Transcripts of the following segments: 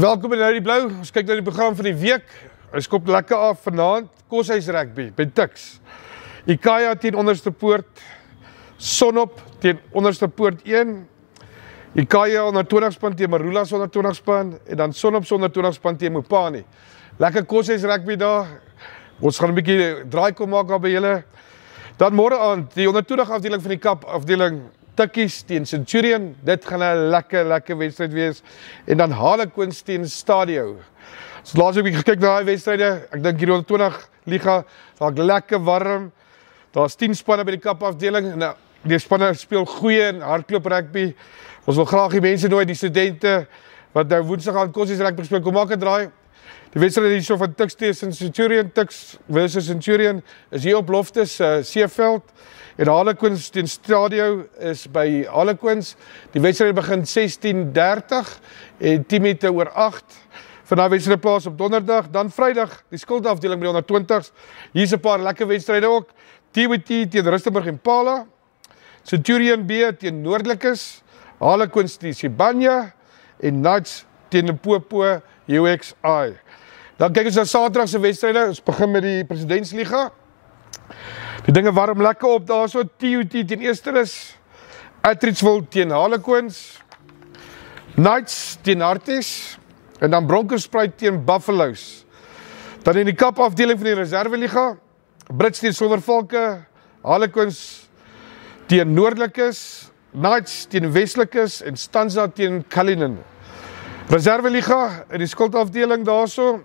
Welkom in die Blou. Ons kyk na die program van die week. Ons skop lekker af vanaand. Koshuis rugby by Tuks. Ikaya teen Onderste Poort. Sonop teen Onderste Poort 1. Ikaya onder 20 span teen Marula onder 20 span en dan Sonop onder 20 span teen Mopani. Lekker koshuis rugby daar. Ons gaan 'n bietjie draai kom maak daar by julle. Dan môre aand die onder 20 afdeling van die Kap afdeling Tikkies teen Centurion, dit gaan 'n lekker wedstryd wees. En dan Harlequins teen Stadio. So laas ek gekyk na daai wedstryde, ek dink hier onder 20 liga, raak lekker warm. Daar's 10 spanne by die Kap afdeling en die spanne speel goeie en hardloop rugby. Ons wil graag die mense nooi, die studente wat nou Woensdag aan koshuis rugby speel, kom maak 'n draai. Die wedstryd hierso van Tuks teen Centurion, Tuks versus Centurion is hier op Loftus Seeveld. En Harlequins teen Stadio is by Harlequins. Die wedstryd begin 16:30 en 10 minute oor 8. Van daai wedstryd plaas op donderdag, dan Vrydag die skuldafdeling by die onder 20s. Hier's 'n paar lekker wedstryde ook. TWT teen Rustenburg en Pala. Centurion B teen Noordlikes. Harlequins teen Sibanya en Knights teen Limpopo UXI. Dan kyk ons na Saterdag se wedstryde. Ons begin met die Presidentsliga. Die dinge warm lekker op daarso. TUT teen Eersteres. Atteridgeville teen Harlequins. Knights teen Harties. En dan Bronkhorstspruit teen Buffaloes. Dan in die Kap afdeling van die Reserveliga. Brits teen Sondervalke. Harlequins teen Noordlikes. Knights teen Westlikes en Stanza teen Cullinan. Reserveliga in die skuldafdeling daarso.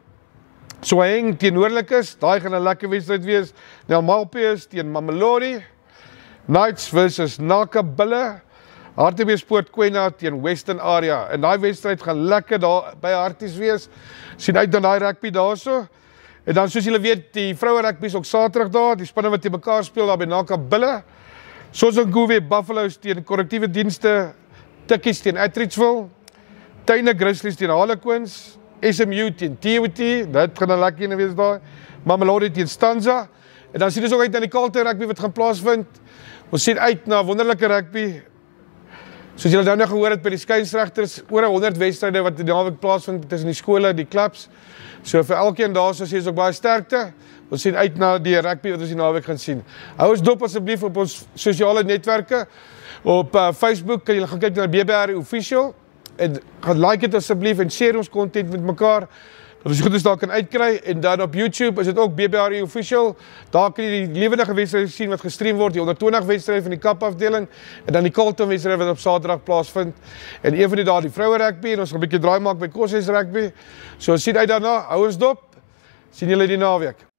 Soheng teen Noordlikes, daai gaan 'n lekker wedstryd wees. Nelmalpees teen Mamelodi. Knights versus Nakabulle. Hartbeespoort Kwena teen Western Area. En daai wedstryd gaan lekker daar by Harties wees. Sien uit na daai rugby daarso. En dan soos julle weet, die vroue rugby is ook Saterdag daar. Die spanne wat teen mekaar speel daar by Nakabulle. Soshanguve Buffaloes teen Korrektiewe Dienste. Tikkies teen Atteridgeville. Tuine Grizzlies teen Harlequins. SMU teen TWT, dit gaan 'n lekker een wees daar. Mamelodi teen Stanza. En dan sien ons ook uit na die Kalte rugby wat gaan plaasvind. Ons sien uit na wonderlike rugby. Soos julle nou gehoor het by die skynsregters, oor 100 wedstryde wat die naweek plaasvind tussen die skole, die klubs. So vir elkeen daar sê ons ook baie sterkte. Ons sien uit na die rugby wat ons die naweek gaan sien. Hou ons dop asseblief op ons sosiale netwerke. Op Facebook kan julle gaan kyk na BBR Official. En gaan like dit asseblief en share ons content met mekaar. Dat ons goed is daar kan uitkry. En dan op YouTube is dit ook BBR Official. Daar kan jy die lewendige wedstryde sien wat gestream word, die onder 20 wedstryde van die Kap afdeling en dan die Carlton wedstryde wat op Saterdag plaasvind. En een van die dae die vroue rugby en ons gaan 'n bietjie draai maak by koshuis rugby. So sien uit daarna. Hou ons dop. Sien julle die naweek.